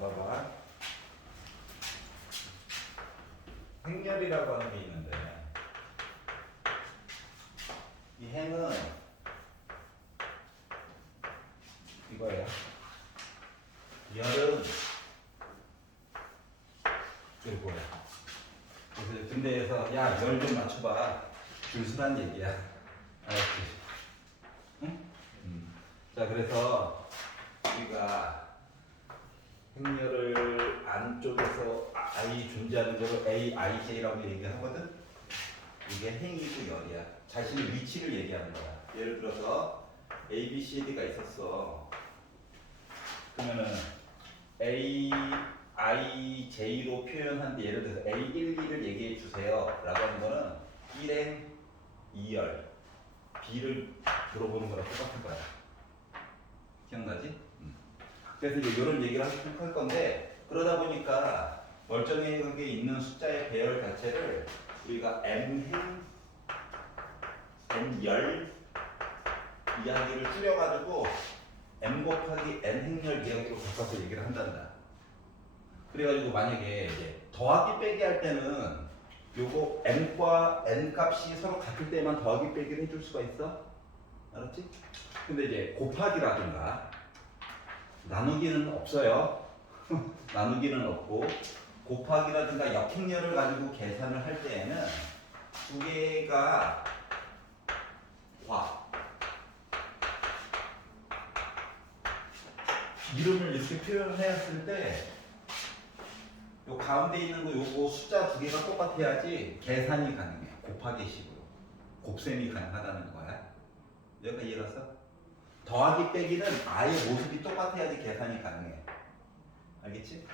봐봐봐. 행렬이라고 하는 게 있는데 이 행은 이거예요. 열은 이거야. 그래서 군대에서 야, 열 좀 맞춰봐. 줄수란 얘기야. 알았지? 응? 자, 그래서 우리가 행렬을 안쪽에서 I 존재하는 거를 A, I, J라고 얘기하거든? 이게 행이고 열이야. 자신의 위치를 얘기하는 거야. 예를 들어서 A, B, C, D가 있었어. 그러면은 A, I, J로 표현한데 예를 들어서 A, 1, 2를 얘기해 주세요 라고 하는 거는 1행 2열 B를 물어보는 거랑 똑같은 거야. 기억나지? 그래서 이제 이런 얘기를 할 건데 그러다 보니까 멀쩡하게 있는 숫자의 배열 자체를 우리가 M행, N열 이야기를 줄여가지고 M 곱하기 N행열 이야기로 바꿔서 얘기를 한단다. 그래가지고 만약에 이제 더하기 빼기 할 때는 요거 M과 N 값이 서로 같을 때만 더하기 빼기를 해줄 수가 있어. 알았지? 근데 이제 곱하기라든가 나누기는 없어요. 나누기는 없고 곱하기라든가 역행렬을 가지고 계산을 할 때에는 두 개가 이름을 이렇게 표현했을 때 요 가운데 있는 거 요거 숫자 두 개가 똑같아야지 계산이 가능해. 곱하기 식으로 곱셈이 가능하다는 거야. 여기까지 이해갔어? 더하기 빼기는 아예 모습이 똑같아야지 계산이 가능해. 알겠지?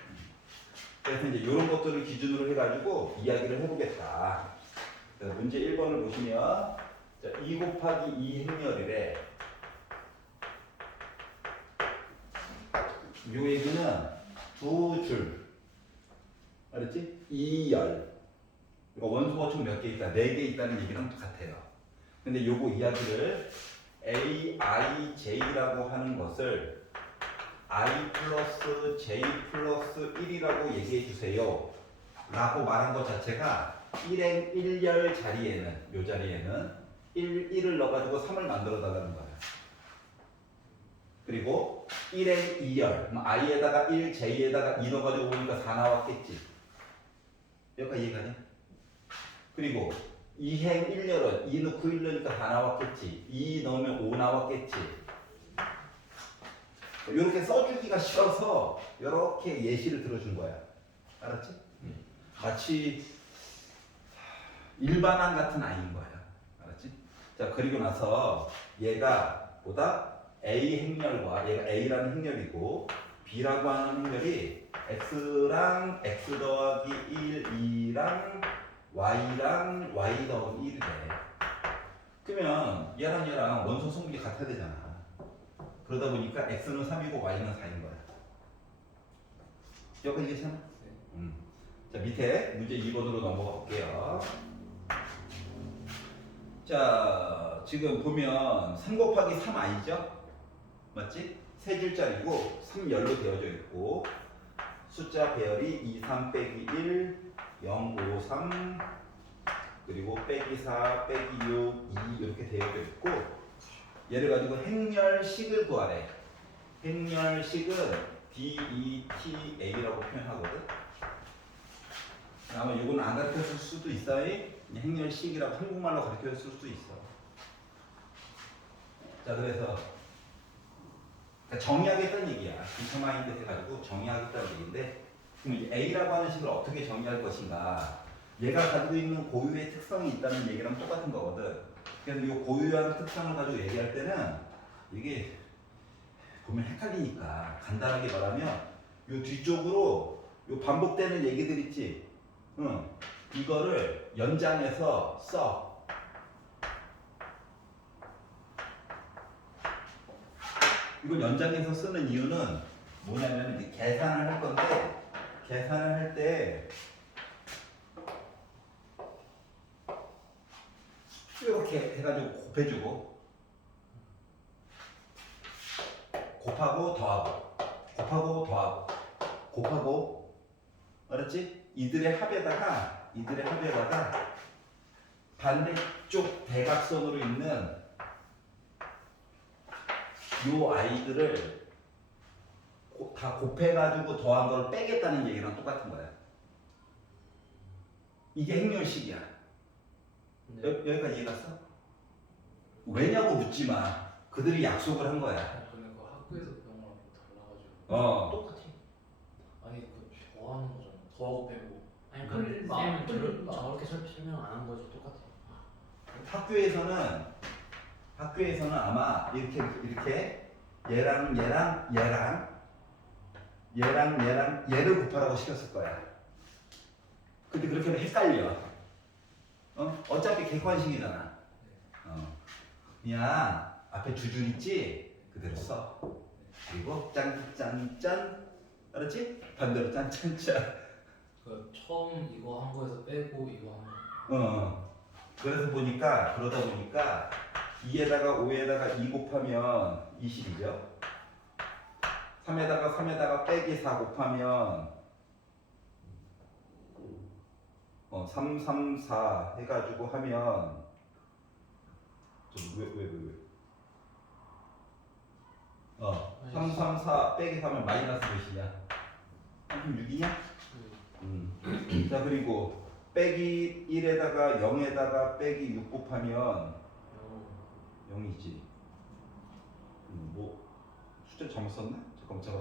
그래서 이제 이런 것들을 기준으로 해가지고 이야기를 해보겠다. 그래서 문제 1번을 보시면 자, 2 곱하기 2 행렬이래. 요 얘기는 두 줄. 알았지? 2열. 그러니까 원소가 총 몇 개 있다? 4개 있다는 얘기랑 똑같아요. 근데 요거 이야기를 A, I, J라고 하는 것을 I 플러스 J 플러스 1이라고 얘기해 주세요 라고 말한 것 자체가 1행 1열 자리에는 요 자리에는 1을 넣어가지고 3을 만들어 달라는 거야. 그리고 1행 2열 I에다가 1, J에다가 2 넣어가지고 보니까 4 나왔겠지. 여기까지 이해가냐? 그리고 2행 1열은 2 넣고 1 넣으니까 4 나왔겠지. 2 넣으면 5 나왔겠지. 이렇게 써주기가 싫어서 이렇게 예시를 들어준 거야. 알았지? 마치 일반항 같은 아이인 거야. 알았지? 자, 그리고 나서 얘가 보다 A 행렬과 얘가 A라는 행렬이고 B라고 하는 행렬이 X랑 X 더하기 1, 2랑 Y랑 Y 더하기 1이래. 그러면 얘랑 원소 성분이 같아야 되잖아. 그러다 보니까 X는 3이고 Y는 4인 거야. 여기까지 괜찮아? 네. 자, 밑에 문제 2번으로 넘어가 볼게요. 자, 지금 보면 3 곱하기 3 I죠? 맞지? 세 줄짜리고 3열로 되어져 있고 숫자 배열이 2, 3 빼기 1, 0, 5, 3 그리고 빼기 4, 빼기 6, 2 이렇게 되어져 있고 얘를 가지고 행렬식을 구하래. 행렬식은 DETA라고 표현하거든. 아마 이건 안 가르쳐줄 수도 있어요. 행렬식이라고 한국말로 가르쳐줄 수도 있어. 자, 그래서 정의하겠다는 얘기야. 디터마인드 해가지고 정의하겠다는 얘기인데 그럼 이제 A라고 하는 식을 어떻게 정의할 것인가. 얘가 가지고 있는 고유의 특성이 있다는 얘기랑 똑같은 거거든. 그래서 이 고유한 특성을 가지고 얘기할 때는 이게 보면 헷갈리니까 간단하게 말하면 요 뒤쪽으로 요 반복되는 얘기들 있지. 이거를 연장해서 써. 이걸 연장해서 쓰는 이유는 뭐냐면 이제 계산을 할 건데 계산을 할 때 이렇게 해가지고 곱해주고 곱하고 더하고 곱하고 더하고 곱하고 알았지? 이들의 합에다가 반대쪽 대각선으로 있는 요 아이들을 다 곱해가지고 더한 걸 빼겠다는 얘기랑 똑같은 거야. 이게 행렬식이야. 네. 여기까지 이해 갔어? 왜냐고 묻지 마. 그들이 약속을 한 거야. 근데 그 학교에서 배운 거랑 좀 달라가지고 똑같아. 아니 그 좋아하는 거잖아. 더하고 빼고 아니 끌 마, 쌤은 끌 마. 저렇게 설명 안 한 거지 똑같아. 학교에서는 아마 이렇게 얘를 곱하라고 시켰을 거야. 근데 그렇게 하면 헷갈려. 어차피 객관식이잖아. 그냥 앞에 주줄 있지? 그대로 써. 그리고 짠짠짠. 알았지? 반대로 짠짠짠. 그 처음 이거 한 거에서 빼고 이거 한 거. 그러다 보니까 2에다가 5에다가 2 곱하면 20이죠. 3에다가 빼기 4 곱하면 3, 3, 4 해가지고 하면 왜 3, 3, 4 빼기 4면 마이너스 몇이냐? 36이냐? 자 그리고 빼기 1에다가 0에다가 빼기 6 곱하면 0이지. 뭐 숫자 잘못 썼나?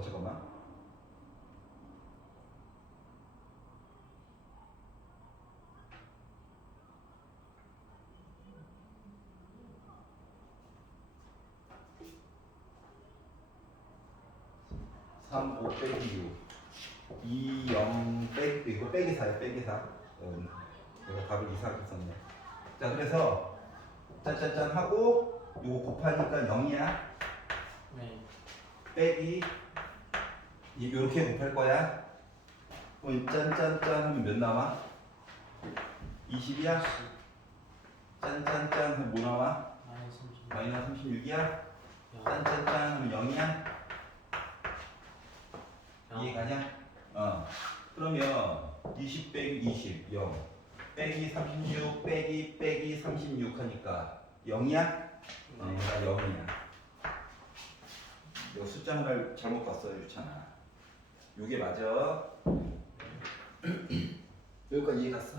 잠깐만. (3, 5 빼기 6) 2, 0 빼기 이거 빼기 4야 빼기 4. 내가 답을 이상하게 썼네. 자 그래서 짠짠짠 하고 이거 곱하니까 0이야. 네. 빼기 이렇게 곱할 거야. 그럼 짠짠짠 하면 몇 나와? 20이야? 짠짠짠 하면 뭐 나와? 마이너스 36이야? 짠짠짠 하면 0이야? 이해가냐? 그러면 20 빼기 20 0 빼기 36 빼기 36 하니까 0이야? 얘가 0이야. 이거 숫자 하나를 잘못 봤어요, 유찬아. 요게 맞아. 여기까지 이해 갔어?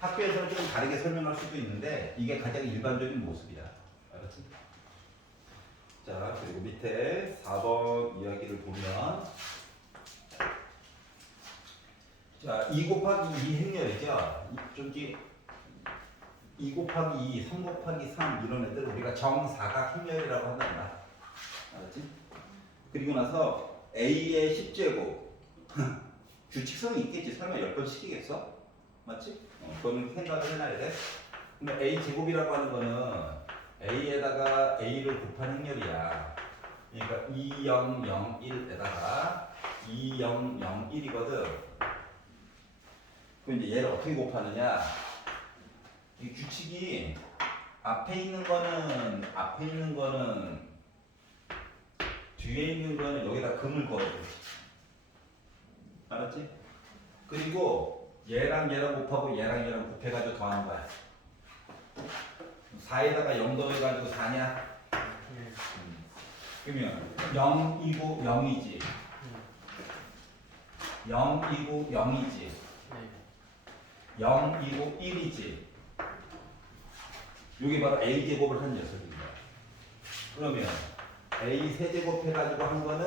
학교에서는 좀 다르게 설명할 수도 있는데 이게 가장 일반적인 모습이야. 알았지? 자, 그리고 밑에 4번 이야기를 보면 자, 2 곱하기 2 행렬이죠. 저기 2 곱하기 2, 3 곱하기 3 이런 애들 우리가 정사각 행렬이라고 한단다. 알았지? 그리고 나서 A의 10제곱 규칙성이 있겠지. 설마 10번 시키겠어? 맞지? 그거는 생각을 해놔야 돼. 근데 A 제곱이라고 하는 거는 A에다가 A를 곱한 행렬이야. 그러니까 2001에다가 2001이거든. 그럼 이제 얘를 어떻게 곱하느냐? 이 규칙이 앞에 있는 거는 뒤에 있는 거는 여기다 금을 걸어줘. 알았지? 그리고 얘랑 곱하고 얘랑 곱해가지고 더하는 거야. 4에다가 0 더해가지고 4냐? 그러면 0이고 0이지. 0이고 0이지. 0이고 1이지. 이게 바로 A제곱을 한 녀석입니다. 그러면 A 세제곱 해가지고 한 거는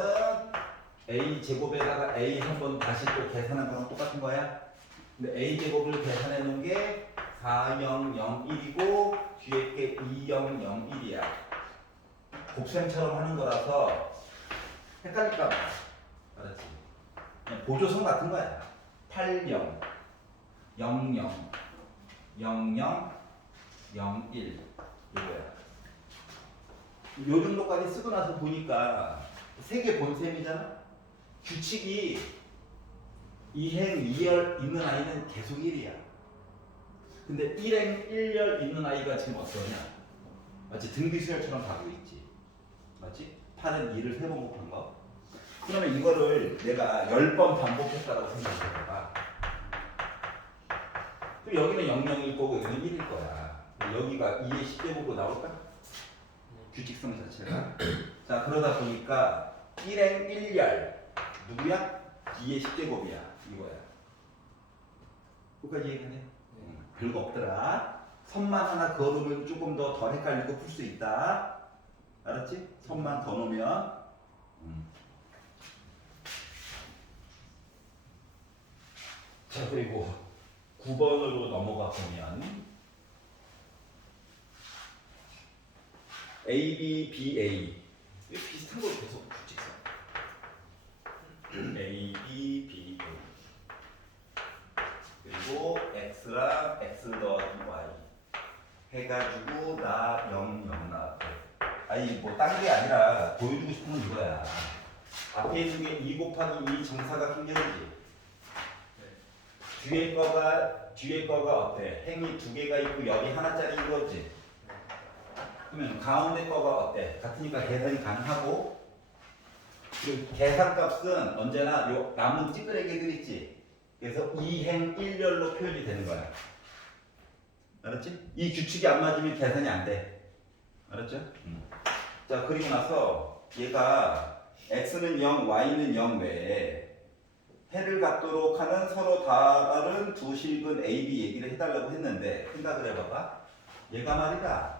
A제곱에다가 A 한 번 다시 또 계산한 거랑 똑같은 거야. 근데 A제곱을 계산해 놓은 게 4001이고 뒤에 게 2001이야. 곱셈처럼 하는 거라서 헷갈릴까 봐. 알았지? 그냥 보조성 같은 거야. 80 00 00 01 이거야. 요 정도까지 쓰고 나서 보니까 세 개 본셈이잖아. 규칙이 2행 2열 있는 아이는 계속 1이야. 근데 1행 1열 있는 아이가 지금 어떠냐? 마치 등비수열처럼 가고 있지. 맞지? 8은 2를 3번 곱한 거. 그러면 이거를 내가 10번 반복했다고 생각해봐. 그럼 여기는 00일 거고 여기는 1일 거야. 여기가 2의 10제곱으로 나올까? 규칙성 자체가. 자, 그러다 보니까 1행 1열 누구야? 2의 10제곱이야. 이거야. 끝까지 얘기하네. 별거 없더라. 선만 하나 그어놓으면 조금 더 헷갈리고 풀 수 있다. 알았지? 선만 그어놓으면. 자, 그리고 9번으로 넘어가 보면 A, B, B, A 비슷한 걸 계속 규칙성. A, B, B, A 그리고 X랑 X 더하기 Y 해가지고 나 0, 0 나왔대. 아니 뭐 딴 게 아니라 보여주고 싶은 건 이거야. 앞에 있는 게 2 곱하기 2 정사각형이지. 뒤에 거가 어때? 행이 2개가 있고 열이 하나짜리인 거지. 그러면 가운데 거가 어때? 같으니까 계산이 가능하고, 그리고 계산값은 언제나 요 남은 찌끄레기들 있지. 그래서 2행 1열로 표현이 되는 거야. 알았지? 이 규칙이 안 맞으면 계산이 안 돼. 알았죠? 자, 그리고 나서 얘가 x는 0, y는 0 외에 해를 갖도록 하는 서로 다른 두 실근 A, B 얘기를 해달라고 했는데 생각을 해봐봐. 얘가 말이다.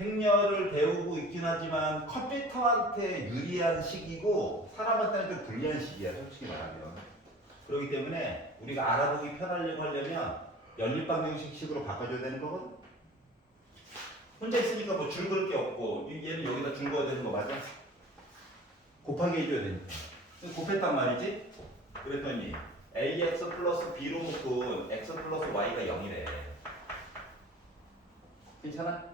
행렬을 배우고 있긴 하지만 컴퓨터한테 유리한 식이고 사람한테는 좀 불리한 식이야, 솔직히 말하면. 그렇기 때문에 우리가 알아보기 편하려고 하려면 연립방정식식으로 바꿔줘야 되는 거거든. 혼자 있으니까 뭐 줄 그을 게 없고 얘는 여기다 줄 그어야 되는 거 맞아? 곱하기 해줘야 되니까. 곱했단 말이지? 그랬더니 ax 플러스 b로 묶은 x 플러스 y가 0이래. 괜찮아?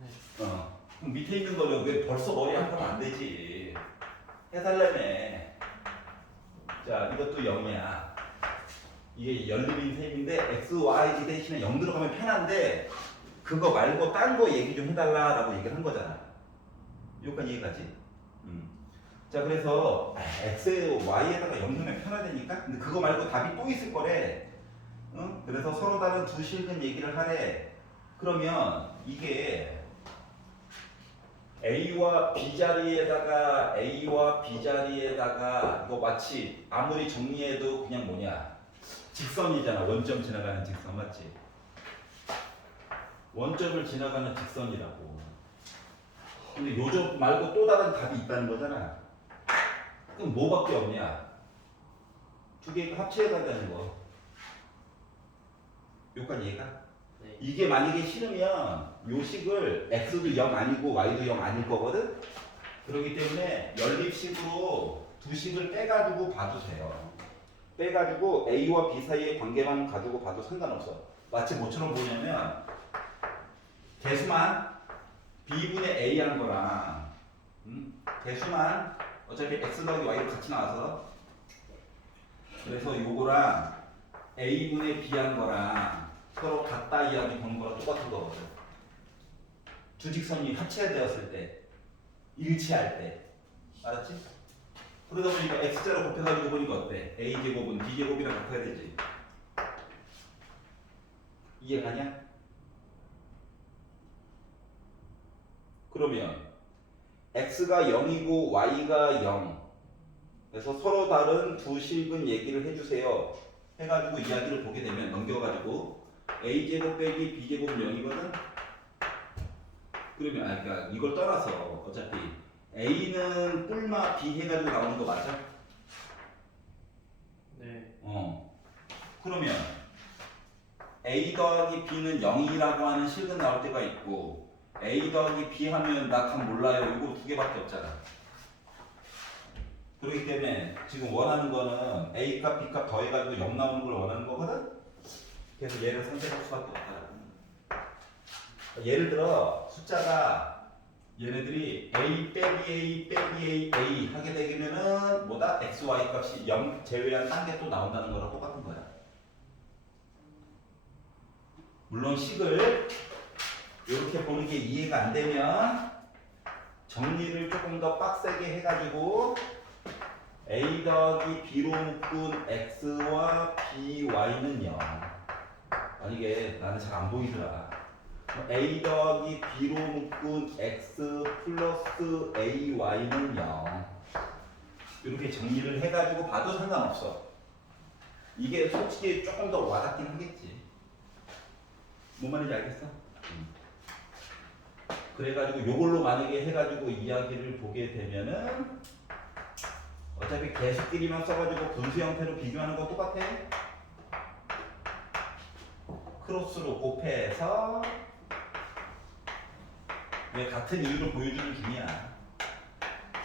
네. 그럼 밑에 있는 거를 왜 벌써 머리 아프면 안 되지? 해달라며. 자, 이것도 0이야. 이게 연립인 셈인데 x, y 대신에 0 들어가면 편한데 그거 말고 딴 거 얘기 좀 해달라라고 얘기를 한 거잖아. 여기까지 이해가지? 자, 그래서 x, y에다가 0 넣으면 편하다니까? 근데 그거 말고 답이 또 있을 거래. 그래서 서로 다른 두 실근 얘기를 하래. 그러면 이게 A와 B 자리에다가 이거 마치 아무리 정리해도 그냥 뭐냐 직선이잖아. 원점 지나가는 직선 맞지? 원점을 지나가는 직선이라고. 근데 요점 말고 또 다른 답이 있다는 거잖아. 그럼 뭐밖에 없냐? 두 개 합체해 간다는 거. 여기까지 이해가? 네. 이게 만약에 싫으면 요 식을 x도 0 아니고 y도 0 아닐 거거든? 그렇기 때문에 연립식으로 두 식을 빼가지고 봐도 돼요. 빼가지고 a와 b 사이의 관계만 가지고 봐도 상관없어. 마치 뭐처럼 보냐면 개수만 b분의 a 한 거랑 개수만 어차피 x 더하기 y로 같이 나와서 그래서 요거랑 a분의 b 한 거랑 서로 같다 이야기 보는 거랑 똑같은 거거든. 두 직선이 합체되었을 때, 일치할 때, 알았지? 그러다 보니까 x자로 곱해가지고 보니까 어때? a제곱은 b제곱이랑 같아야 되지. 이해가냐? 그러면 x가 0이고 y가 0 그래서 서로 다른 두 실근 얘기를 해주세요 해가지고 이야기를 보게 되면 넘겨가지고 a제곱 빼기 b제곱은 0이거든? 그러면 그러니까 이걸 떠나서 어차피 a는 뿔마 b 해가지고 나오는 거 맞아? 네. 그러면 a 더하기 b는 0이라고 하는 실근 나올 때가 있고 a 더하기 b 하면 나 답 몰라요. 이거 두 개밖에 없잖아. 그렇기 때문에 지금 원하는 거는 a 값, b 값 더해가지고 0 나오는 걸 원하는 거거든? 그래서 얘를 선택할 수밖에 없다. 예를 들어 숫자가 얘네들이 a 빼기 a 빼기 a a 하게 되면은 뭐다? x, y 값이 0 제외한 딴 게 또 나온다는 거랑 똑같은 거야. 물론 식을 이렇게 보는 게 이해가 안 되면 정리를 조금 더 빡세게 해가지고 a 더하기 b로 묶은 x와 by는 0. 아니 이게 나는 잘 안 보이더라. a 더하기 b로 묶은 x 플러스 ay는 0. 이렇게 정리를 해가지고 봐도 상관없어. 이게 솔직히 조금 더 와닿긴 하겠지. 뭔 말인지 알겠어? 그래가지고 요걸로 만약에 해가지고 이야기를 보게 되면은 어차피 계수끼리만 써가지고 분수 형태로 비교하는 거 똑같아. 크로스로 곱해서 왜 같은 이유를 보여주는 중이야.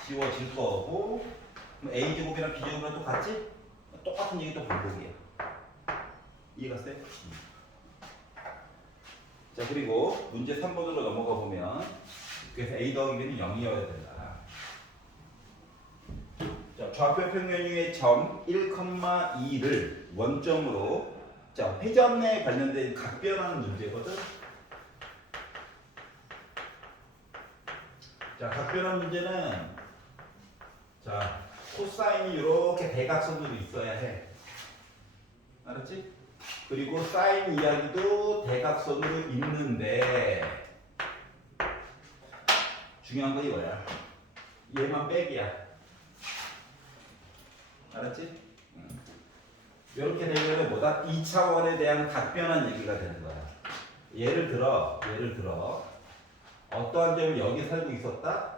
지워질 거고 그럼 A제곱이랑 B제곱이랑 똑같지? 똑같은 얘기도 반복이야. 이해가 돼? 자 그리고 문제 3번으로 넘어가 보면 그래서 A 더하기 B는 0이어야 된다. 자, 좌표 평면유의 점 1,2를 원점으로 자 회전에 관련된 각변하는 문제거든. 자 각변한 문제는 자 코사인이 이렇게 대각선으로 있어야 해. 알았지? 그리고 사인 이야기도 대각선으로 있는데 중요한 건 이거야. 얘만 빼기야. 알았지? 이렇게 되면 뭐다? 2차원에 대한 각변한 얘기가 되는 거야. 예를 들어 어떠한 점이 여기 살고 있었다?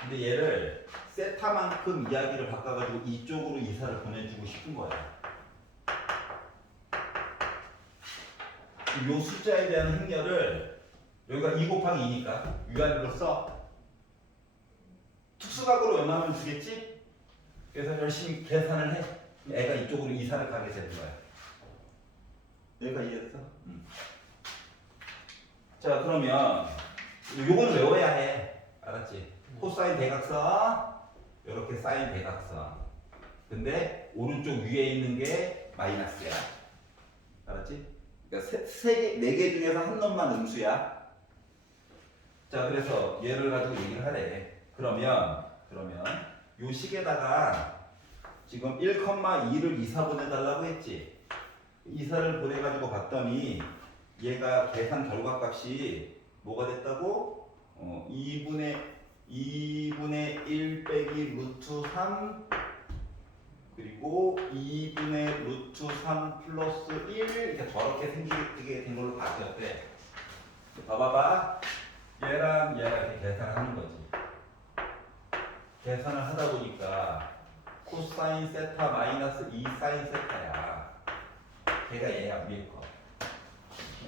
근데 얘를 세타만큼 이야기를 바꿔가지고 이쪽으로 이사를 보내주고 싶은 거야. 이 숫자에 대한 행렬을 여기가 2 곱하기 2니까 위아래로 써. 특수각으로 웬만하면 주겠지? 그래서 열심히 계산을 해. 애가 이쪽으로 이사를 가게 되는 거야. 여기가 이해했어? 자 그러면 요거는 외워야 해. 알았지? 코사인 대각선 이렇게 사인 대각선. 근데 오른쪽 위에 있는 게 마이너스야. 알았지? 그러니까 네 개 중에서 한 놈만 음수야. 자 그래서 얘를 가지고 얘기를 하래. 그러면 요 식에다가 지금 1,2를 이사 보내달라고 했지. 이사를 보내가지고 봤더니 얘가 계산 결과값이 뭐가 됐다고? 2분의 1 빼기 루트 3 그리고 2분의 루트 3 플러스 1 이렇게 저렇게 생기게 된 걸로 바뀌었대. 봐봐봐. 얘랑 이렇게 계산을 하는 거지. 계산을 하다 보니까 코사인 세타 마이너스 2 사인 세타야. 걔가 얘야 위에 거.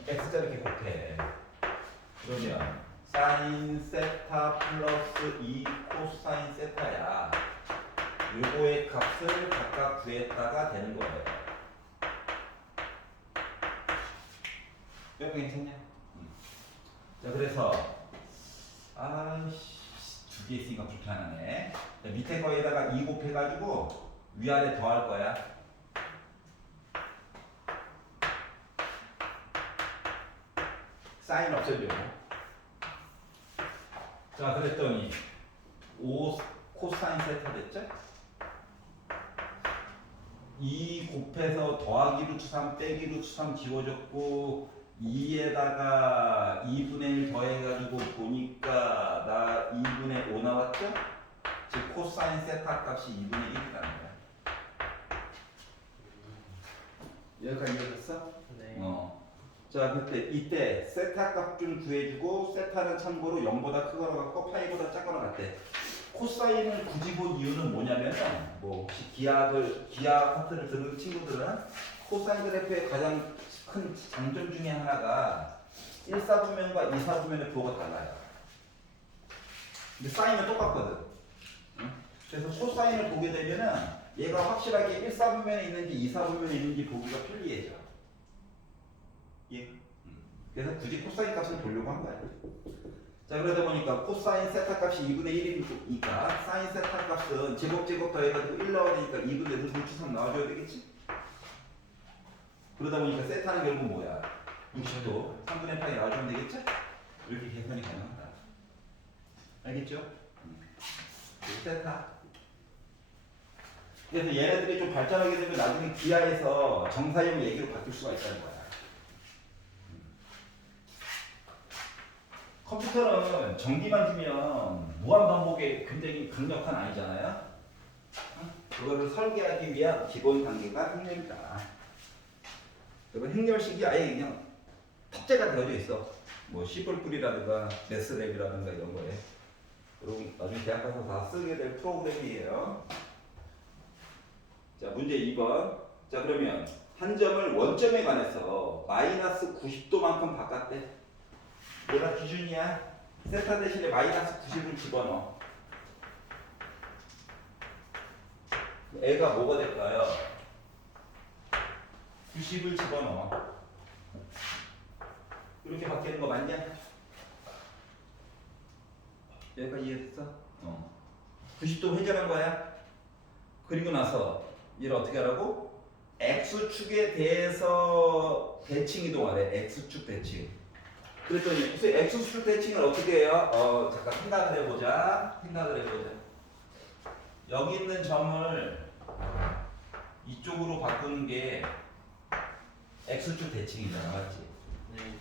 x자 이렇게 곱해. 그러면 사인 세타 플러스 2 코사인 세타야. 요거의 값을 각각 구했다가 되는 거예요. 여기 괜찮냐? 자 그래서 두 개 있으니까 불편하네. 자, 밑에 거에다가 2 곱해가지고 위아래 더할 거야. 사인 없애려고. 자 그랬더니 5 코사인 세타 됐죠? 2 곱해서 더하기 루트 3 빼기 루트 3 지워졌고 2에다가 2분의 1 더해가지고 보니까 나 2분의 5 나왔죠? 즉 코사인 세타 값이 2분의 1이라는 거야. 여기까지 이해됐어? 네. 자 그때 이때 세타 값 좀 구해주고 세타는 참고로 0보다 크거나 같고 파이보다 작거나 같대. 코사인을 굳이 본 이유는 뭐냐면은 뭐 혹시 기하 파트를 들은 친구들은 코사인 그래프의 가장 큰 장점 중에 하나가 1사분면과 2사분면의 부호가 달라요. 근데 사인은 똑같거든. 그래서 코사인을 보게 되면은 얘가 확실하게 1사분면에 있는지 2사분면에 있는지 보기가 편리해져. 예. 그래서 굳이 코사인 값을 보려고 한 거야. 자 그러다 보니까 코사인 세타 값이 2분의 1이니까 사인 세타 값은 제곱 더해가지고 1 나와야 되니까 2분의 루트 3 나와줘야 되겠지? 그러다 보니까 세타는 결국 뭐야? 60도 3분의 파이 나와주면 되겠죠? 이렇게 계산이 가능하다. 알겠죠? 세타. 그래서 얘네들이 좀 발전하게 되면 나중에 기하에서 정사형 얘기로 바뀔 수가 있다는 거야. 컴퓨터는 전기만 주면 무한 반복에 굉장히 강력한 아니잖아요. 그거를 설계하기 위한 기본 단계가 행렬이다. 그리고 행렬식이 아예 그냥 탑재가 되어져 있어. 뭐 C++이라든가 매스랩이라든가 이런 거에. 그리고 나중에 대학 가서 다 쓰게 될 프로그램이에요. 자, 문제 2번. 자, 그러면 한 점을 원점에 관해서 마이너스 90도만큼 바꿨대. 얘가 기준이야. 세타 대신에 마이너스 90을 집어넣어. 애가 뭐가 될까요? 90을 집어넣어. 이렇게 바뀌는 거 맞냐? 얘가 이해됐어? 90도 회전한 거야. 그리고 나서 얘를 어떻게 하라고? X축에 대해서 대칭 이동하래. X축 대칭. 그랬더니 X축 대칭을 어떻게 해요? 잠깐 생각을 해보자. 여기 있는 점을 이쪽으로 바꾸는 게 X축 대칭이잖아, 맞지? 네.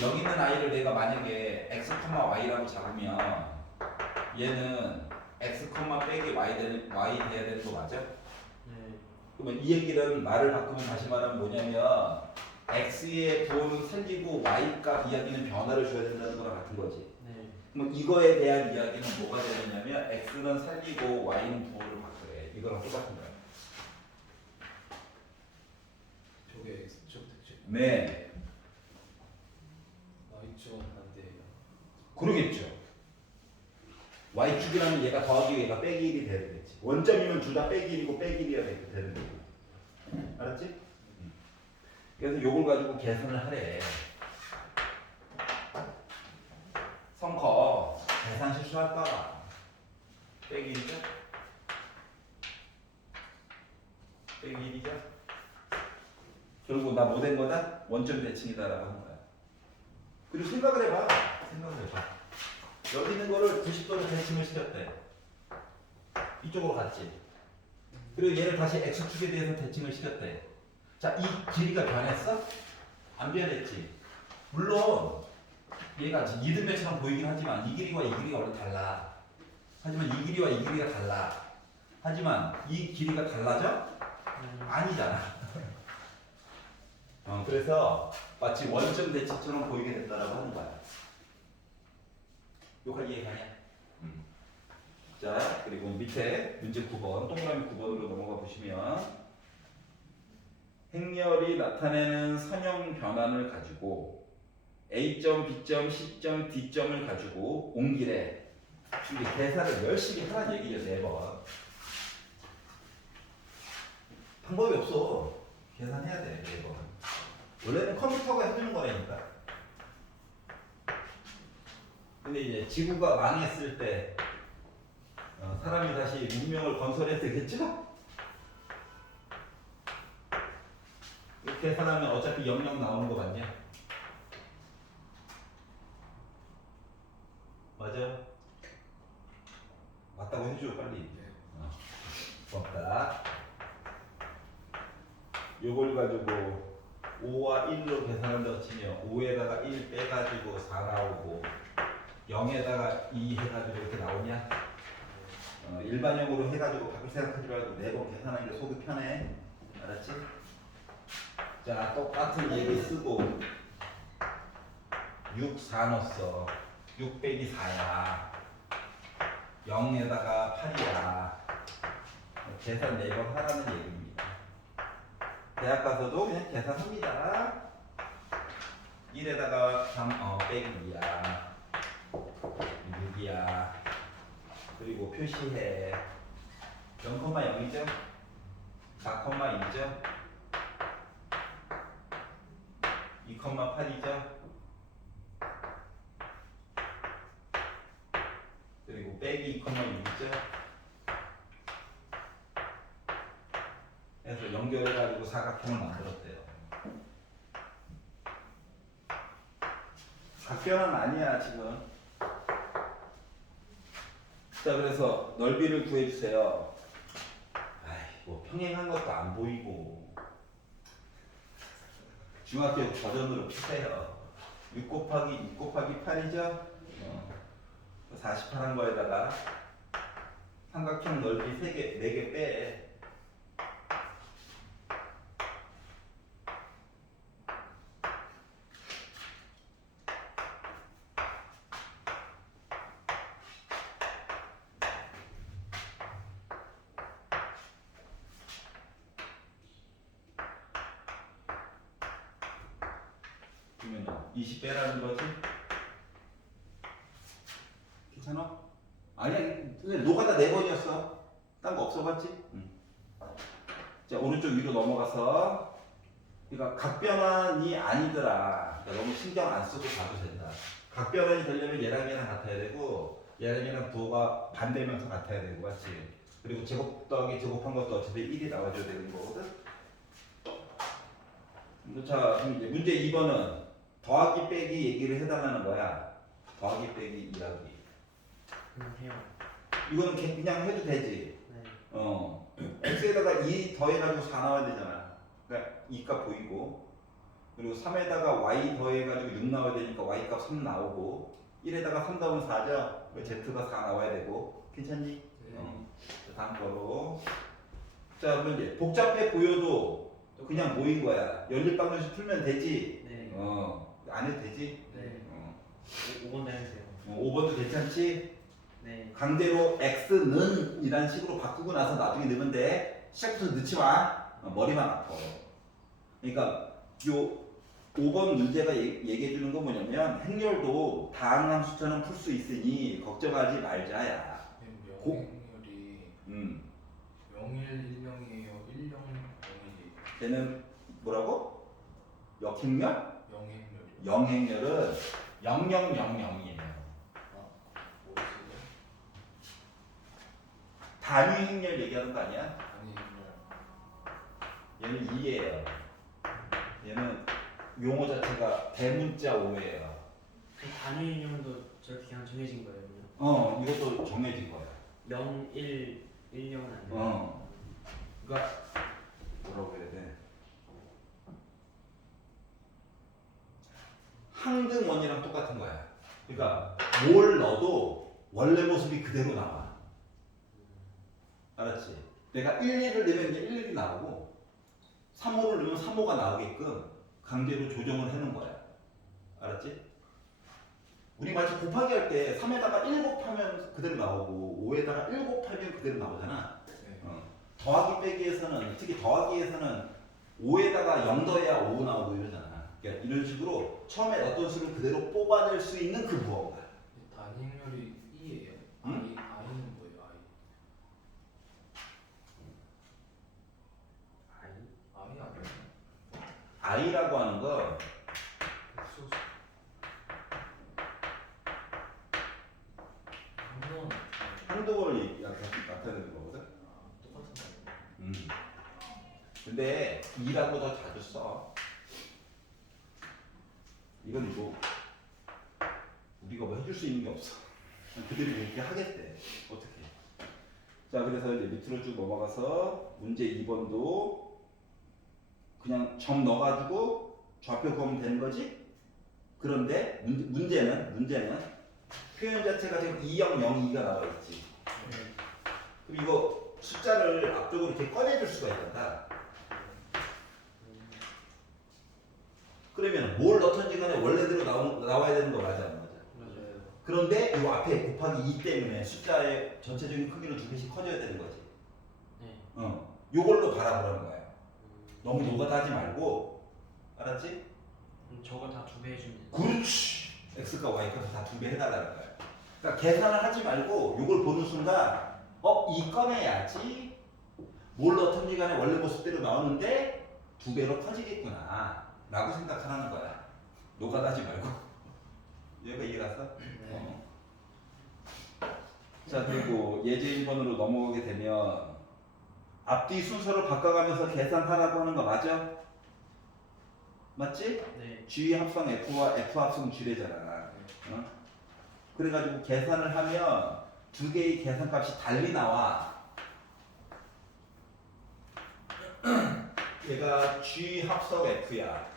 여기 있는 아이를 내가 만약에 X, Y라고 잡으면 얘는 X, 빼기 Y 돼야 되는 거 맞아? 네. 그러면 이 얘기는 말을 바꾸면 다시 말하면 뭐냐면 X의 부호는 살리고 Y 값 이야기는 변화를 줘야 된다는 거랑 같은 거지. 네. 그럼 이거에 대한 이야기는 뭐가 되느냐면 X는 살리고 Y는 부호를 바꾸래. 이거랑 똑같은 거야. 저게 X축 대칭 네. Y축은 반대예요. 그러겠죠. Y축이라면 얘가 더하기 얘가 빼기 1이 되겠지. 원점이면 둘 다 빼기 1이고 빼기 1이어야 되는 거고. 알았지? 그래서 요걸 가지고 계산을 하래. 성커 계산 실수할까? 빼기 1이죠? 빼기 1이죠? 결국 나 뭐 된 거다? 원점 대칭이다라고 하는 거야. 그리고 생각을 해봐. 여기 있는 거를 90도로 대칭을 시켰대. 이쪽으로 갔지. 그리고 얘를 다시 X축에 대해서 대칭을 시켰대. 자, 이 길이가 변했어? 안 변했지. 물론 얘가 이등변처럼 보이긴 하지만 이 길이와 이 길이가 원래 달라. 하지만 이 길이와 이 길이가 달라. 하지만 이 길이가 달라져? 아니잖아. 그래서 마치 원점 대칭처럼 보이게 됐다라고 하는 거야. 요걸 이해가냐? 자, 그리고 밑에 문제 9번, 동그라미 9번으로 넘어가 보시면 행렬이 나타내는 선형 변환을 가지고 A점, B점, C점, D점을 가지고 온 길에 이게 계산을 열심히 하라는 얘기죠, 4번. 방법이 없어. 계산해야 돼, 4번. 원래는 컴퓨터가 해주는 거라니까. 근데 이제 지구가 망했을 때 사람이 다시 문명을 건설해야 되겠죠? 이렇게 계산하면 어차피 영영 나오는 거 맞냐? 맞아? 맞다고 해줘 빨리. 고맙다. 요걸 가지고 5와 1로 계산한다고 치면 5에다가 1 빼가지고 4 나오고 0에다가 2 해가지고 이렇게 나오냐? 일반형으로 해가지고 바꿀 생각하지 말고 4번 계산하는 게 속이 편해. 알았지? 자, 똑같은 얘기 쓰고 6, 4 넣었어. 6 빼기 4야. 0에다가 8이야. 계산 4번 하라는 얘기입니다. 대학 가서도 그냥 계산합니다. 1에다가 3, 빼기 2야. 6이야. 그리고 표시해. 0,0이죠? 4,2죠? 2,8이죠? 그리고 빼기 2,6이죠? 해서 연결해가지고 사각형을 만들었대요. 각변은 아니야 지금. 자, 그래서 넓이를 구해주세요. 아이, 뭐 평행한 것도 안 보이고. 중학교 버전으로 푸세요. 6 곱하기 8이죠? 48 한 거에다가 삼각형 넓이 3개, 4개 빼. 그러면 20 빼라는 거지? 괜찮아? 아니야, 근데 노가다 4번이었어. 딴 거 없어봤지? 응. 자, 오른쪽 위로 넘어가서, 그러니까 각변환이 아니더라. 그러니까 너무 신경 안 쓰고 가도 된다. 각변환이 되려면 얘랑 같아야 되고, 얘랑 부호가 반대면서 같아야 되고, 맞지? 그리고 제곱 더하기 제곱한 것도 어차피 1이 나와줘야 되는 거거든? 자, 그럼 이제 문제 2번은 더하기 빼기 얘기를 해달라는 거야. 더하기 빼기 일하기. 그냥 해요. 이거는 그냥 해도 되지. 네. x에다가 2 더해가지고 4 나와야 되잖아. 그러니까 2값 보이고, 그리고 3에다가 y 더해가지고 6 나와야 되니까 y값 3 나오고, 1에다가 3 더하면 4죠. z가 4 나와야 되고, 괜찮니? 자, 다음 거로. 자, 그러면 이제 복잡해 보여도 그냥 모인 거야. 연립방정식 풀면 되지. 네. 안 해도 되지. 네. 5번 다해주세요. 5번도 괜찮지? 네. 강제로 x는 이란 식으로 바꾸고 나서 나중에 넣으면 돼. 시작부터 넣지 마. 머리만 아파. 그러니까 요 5번 문제가 얘기해 주는 건 뭐냐면 행렬도 다항한 숫자는 풀 수 있으니 걱정하지 말자야. 명행률이 음. 0110이에요. 1001이에요. 걔는 뭐라고? 역행렬? 명행률이. 영행렬은 0000이에요. 뭐였어요? 단위 행렬 얘기하는 거 아니야? 아니 얘는 2예요. 얘는 용어 자체가 대문자 5예요. 그 단위 인형도 저렇게 그냥 정해진 거예요, 그냥? 이것도 정해진 거야. 0, 1, 1, 0은 안 돼요. 그러니까 뭐라고 해야 돼? 항등원이랑 똑같은 거야. 그러니까 뭘 넣어도 원래 모습이 그대로 나와. 알았지? 내가 11을 넣으면 이제 11이 나오고 35를 넣으면 35가 나오게끔 강제로 조정을 해놓은 거야. 알았지? 우리 마치 곱하기 할 때 3에다가 1 곱하면 그대로 나오고 5에다가 1 곱하면 그대로 나오잖아. 네. 더하기 빼기에서는, 특히 더하기에서는 5에다가 0 더해야 5 나오고 이러잖아. 그러니까 이런 식으로 처음에 어떤 수를 그대로 뽑아낼 수 있는 그 무언가. 단행률이 2예요. 응? i는 뭐예요? i. i 아니에요? i라고 하는 건 수. 한번 한동을 나타내는 거거든. 똑같은 거 음. 근데 2라고 더 자주 써. 이건 뭐 우리가 뭐 해줄 수 있는 게 없어. 그들이 그렇게 하겠대. 어떻게? 자, 그래서 이제 밑으로 쭉 넘어가서 문제 2번도 그냥 점 넣어가지고 좌표 그으면 되는 거지. 그런데 문제는 표현 자체가 지금 2002가 나와 있지. 그럼 이거 숫자를 앞쪽으로 이렇게 꺼내줄 수가 있단다. 그러면 뭘 넣던지 간에 원래대로 나와야 되는 거 맞아, 안 맞아? 맞아요. 그런데 이 앞에 곱하기 2 때문에 숫자의 전체적인 크기는 2배씩 커져야 되는 거지. 네. 요걸로 바라보라는 거야. 너무 노가다 하지 말고, 알았지? 그럼 저거 다 2배 해주면 그렇지. x가 y값을 다 2배 해달라는 거야. 그러니까 계산을 하지 말고 요걸 보는 순간 이 꺼내야지. 뭘 넣던지 간에 원래 모습대로 나오는데 2배로 커지겠구나 라고 생각하라는 거야. 노가다 하지 말고. 얘가 이해 갔어? 네. 자, 그리고 예제 1번으로 넘어가게 되면 앞뒤 순서를 바꿔가면서 계산하라고 하는 거 맞아? 맞지? 네. G 합성 F와 F 합성 G래잖아. 그래가지고 계산을 하면 두 개의 계산값이 달리 나와. 얘가 G 합성 F야.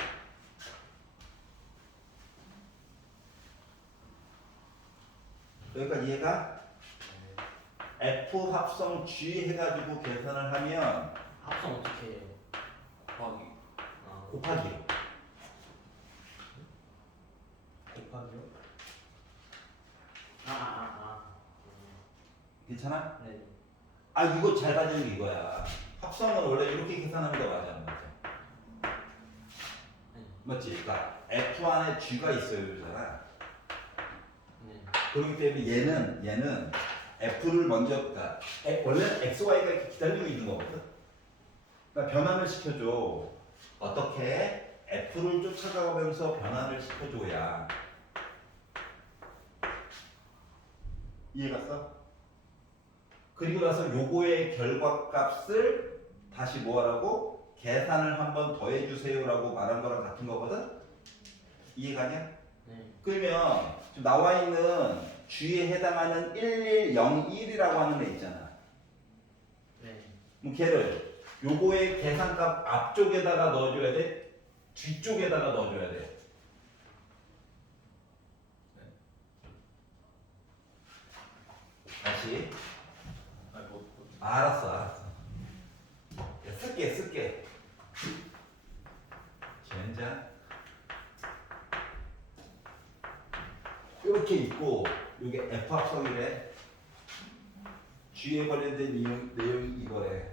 여기까지 이해가? F 합성 G 해가지고 계산을 하면 합성 어떻게 해요? 곱하기. 아, 곱하기로. 곱하기요? 괜찮아? 네. 아 이거 잘 가지는 게 이거야. 합성은 원래 이렇게 계산하는 거 맞아 안 맞아? 네. 맞지? 그러니까 F 안에 G가 있어요 이러잖아. 네. 그렇기 때문에 얘는 F를 먼저 그러니까 원래는 X, Y가 이렇게 기다리고 있는 거거든. 그러니까 변환을 시켜줘. 어떻게? F를 쫓아가면서 변환을 시켜줘야. 이해갔어? 그리고 나서 요거의 결과값을 다시 뭐하라고? 계산을 한번 더해주세요라고 말한 거랑 같은 거거든? 이해가냐? 네. 그러면 지금 나와 있는 G에 해당하는 1101이라고 하는 애 있잖아. 네. 그럼 걔를 요거의 계산값 앞쪽에다가 넣어줘야 돼? 뒤쪽에다가 넣어줘야 돼? 다시. 알았어. 야, 쓸게. 젠장. 이렇게 있고, 이게 F 합성이래. G에 관련된 내용이 이거래.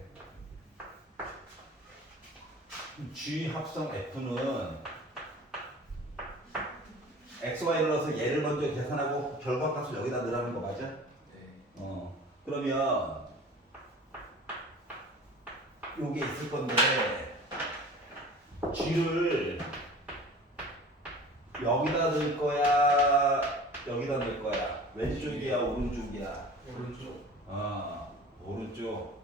G 합성 F는 X, Y를 넣어서 얘를 먼저 계산하고 결과값을 여기다 넣으라는 거 맞아? 네. 그러면 요게 있을 건데 G를 여기다 넣을 거야, 여기다 넣을 거야. 왼쪽이야, 오른쪽이야? 오른쪽. 오른쪽.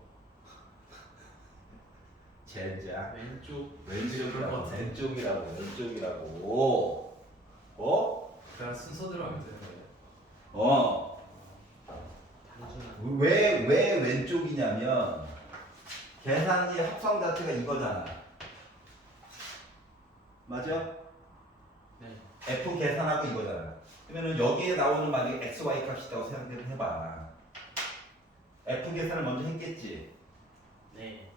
젠장. 왼쪽. 왼쪽이라고. 왼쪽이라고. 그냥 순서대로 하면 되는 거예요. 단순한. 왜 왼쪽이냐면 계산기 합성 자체가 이거잖아. 맞아? 네. F 계산하고 이거잖아. 그러면 여기에 나오는 만약에 X, Y 값이 있다고 생각을 해봐. F 계산을 먼저 했겠지. 네.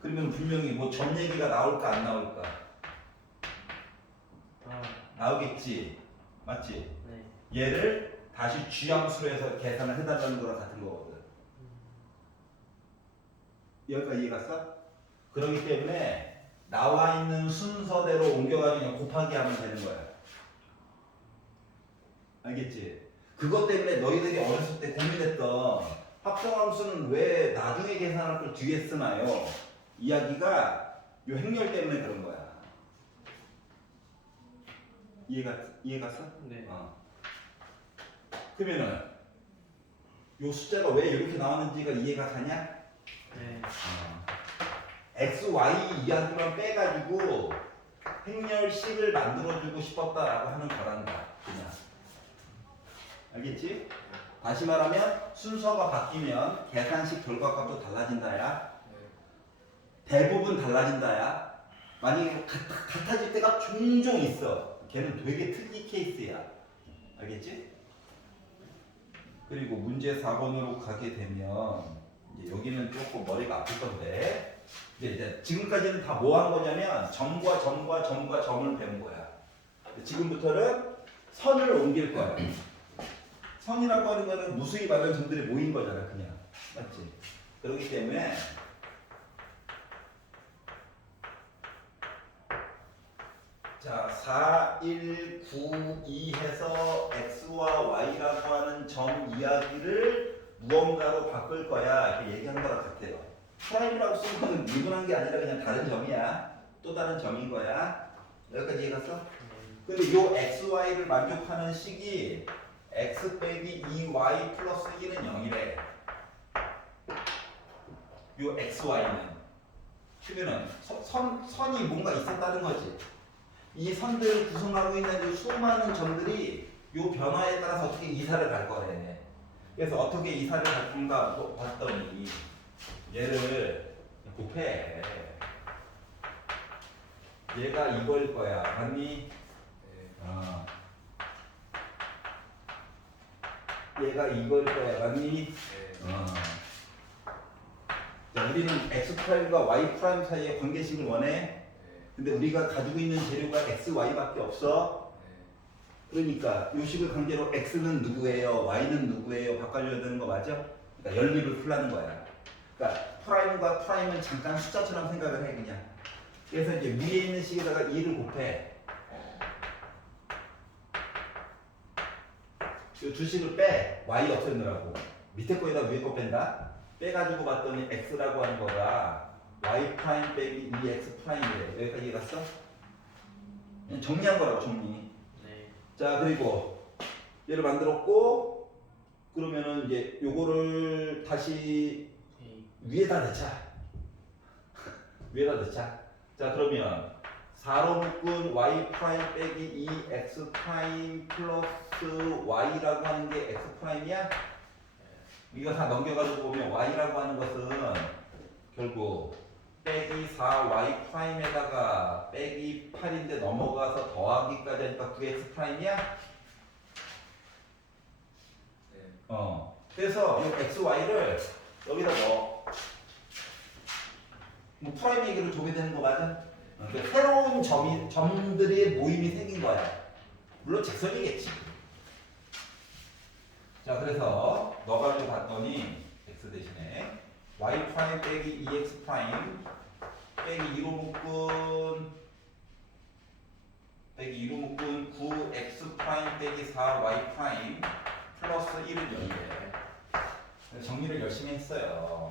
그러면 분명히 뭐 점 얘기가 나올까 안 나올까? 나오겠지. 맞지? 네. 얘를 다시 G함수로 해서 계산을 해달라는 거랑 같은 거거든. 여기까지 이해갔어? 그렇기 때문에 나와 있는 순서대로 옮겨가지고 그냥 곱하기 하면 되는 거야. 알겠지? 그것 때문에 너희들이 어렸을 때 고민했던 합성함수는 왜 나중에 계산할 걸 뒤에 쓰나요? 이야기가 요 행렬 때문에 그런 거야. 이해갔어? 네. 그러면은 요 숫자가 왜 이렇게 나왔는지가 이해가 가냐? 네. X, Y 이야기만 빼가지고 행렬식을 만들어주고 싶었다라고 하는 거란다. 그냥. 알겠지? 다시 말하면 순서가 바뀌면 계산식 결과값도 달라진다야. 네. 대부분 달라진다야. 만약에 같아질 때가 종종 있어. 걔는 되게 특이 케이스야. 알겠지? 그리고 문제 4번으로 가게 되면 이제 여기는 조금 머리가 아플 건데 이제 지금까지는 다 뭐 한 거냐면 점과 점을 배운 거야. 지금부터는 선을 옮길 거야. 선이라고 하는 거는 무수히 많은 점들이 모인 거잖아, 그냥. 맞지? 그렇기 때문에 자, 4, 1, 9, 2 해서 x와 y라고 하는 점 이야기를 무언가로 바꿀 거야. 이렇게 얘기한 거랑 같아요. 프라임이라고 쓴 거는 미분한 게 아니라 그냥 다른 점이야. 또 다른 점인 거야. 여기까지 이해갔어? 근데 요 xy를 만족하는 식이 x 빼기 2y 플러스 1은 0이래. 요 xy는. 그러면은 선이 뭔가 있었다는 거지. 이 선들을 구성하고 있는 이 수많은 점들이 이 변화에 따라서 어떻게 이사를 갈 거래. 그래서 어떻게 이사를 할 건가 봤더니 얘를 곱해. 얘가 이걸 거야. 맞니? 네. 어. 얘가 이걸 거야. 맞니? 네. 어. 자, 우리는 x 프라임과 y 프라임 사이의 관계식을 원해. 네. 근데 우리가 가지고 있는 재료가 x, y밖에 없어. 네. 그러니까 이 식을 강제로 x는 누구예요, y는 누구예요 바꿔줘야 되는 거 맞아? 그러니까 연립을 풀라는 거야. 그러니까 프라임과 프라임은 잠깐 숫자처럼 생각을 해 그냥. 그래서 이제 위에 있는 식에다가 2를 곱해. 이 두 식을 빼. y 없애느라고. 밑에 거에다 위에 거 뺀다. 빼가지고 봤더니 x라고 하는 거가 y 프라임 빼기 2x 프라임이래. 여기까지 갔어? 그냥 정리한 거라고 정리. 네. 자, 그리고 얘를 만들었고 그러면은 이제 요거를 다시 오케이. 위에다 넣자. 위에다 넣자. 자, 그러면 4로 묶은 y 프라임 빼기 2x 프라임 플러스 y라고 하는 게 x 프라임이야? 이거 다 넘겨가지고 보면 y라고 하는 것은 결국 빼기 4y 프라임에다가 빼기 8인데 넘어가서 더하기까지 하니까 9x 프라임이야? 네. 그래서 이 x, y를 여기다 넣어. 뭐 프라임 얘기를 줘게 되는 거 맞아? 그러니까 새로운 점들의 모임이 생긴 거야. 물론 직선이겠지. 자, 그래서 넣어가지고 봤더니 x 대신에 y 프라임 빼기 2x 프라임 빼기 2로 묶은 9x 프라임 빼기 4y 프라임 플러스 1은 0이래. 정리를 열심히 했어요.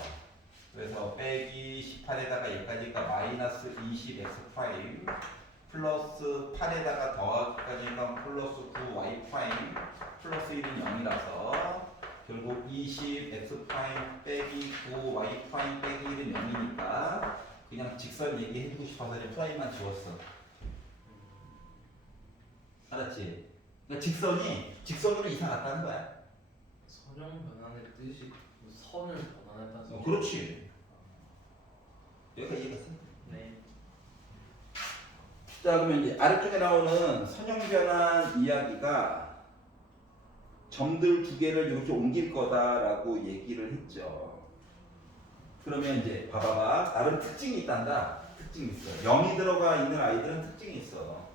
그래서 빼기 18에다가 여기까지가 마이너스 20x 프라임 플러스 8에다가 더하기까지가 플러스 9y 프라임 플러스 1은 0이라서 결국 20x 프라임 빼기 9y 프라임 빼기 1은 0이니까 그냥 직선 얘기해주고 싶어서 그냥 프라임만 지웠어. 알았지? 그러니까 직선으로 이사 갔다는 거야. 선형 변환의 뜻이 뭐 선을 변환했다는 소리. 그렇지. 여기가 이해갔어? 네. 자, 그러면 이제 아래쪽에 나오는 선형 변환 이야기가 점들 두 개를 이렇게 옮길 거다라고 얘기를 했죠. 그러면 이제 봐봐봐. 나름 특징이 있단다. 특징이 있어. 0이 들어가 있는 아이들은 특징이 있어.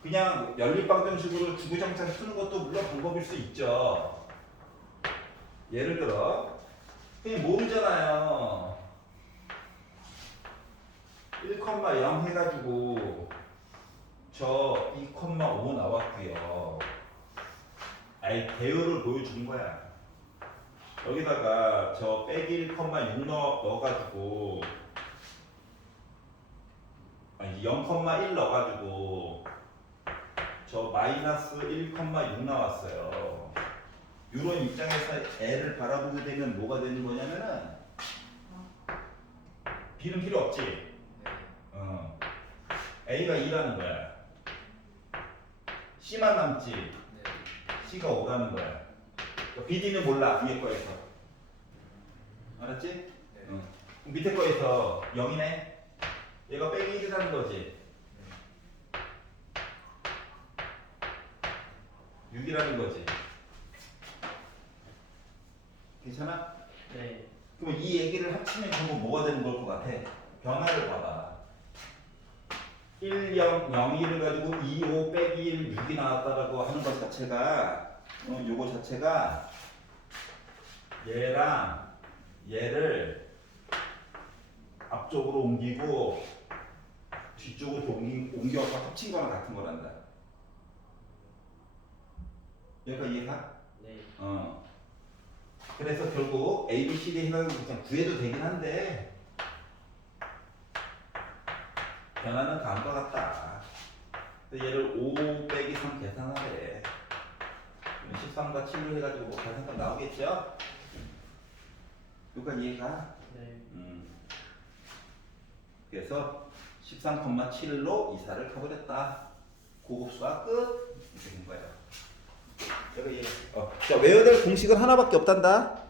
그냥 연립방정식으로 주구장창 쓰는 것도 물론 방법일 수 있죠. 예를 들어 그냥 모르잖아요. 1,0 해가지고 저 2,5 나왔고요. 아이 배열을 보여주는 거야. 여기다가 저 빼기 1,6 넣어가지고 아니 0,1 넣어가지고 저 마이너스 1,6 나왔어요. 이런 입장에서 애를 바라보게 되면 뭐가 되는 거냐면은 B는 필요 없지. 네. A가 2라는 거야. C만 남지. 네. C가 5라는 거야. BD는 몰라. 위에 거에서. 알았지? 네. 그럼 밑에 거에서 0이네. 얘가 빼기 1이라는 거지. 6이라는 거지. 괜찮아? 네. 그럼 이 얘기를 합치면 결국 뭐가 되는 걸 것 같아? 변화를 봐봐. 1, 0, 0, 1을 가지고 2, 5 빼기 1, 6이 나왔다라고 하는 것 자체가 요거 자체가 얘랑 얘를 앞쪽으로 옮기고 뒤쪽으로 옮겨서 합친 거랑 같은 거란다. 얘가 이해가? 네. 그래서 결국 A, B, C, D 해가지고 그냥 구해도 되긴 한데 변화는 다음과 같다. 얘를 5 빼기 3 계산하래. 13과 7로 해가지고 뭐 계산값 나오겠죠? 여기까지 이해가? 네. 그래서 13,7로 이사를 가버렸다. 고급수가 끝. 이렇게 된 거예요. 내가 얘. 자 외워야 될 공식은 하나밖에 없단다.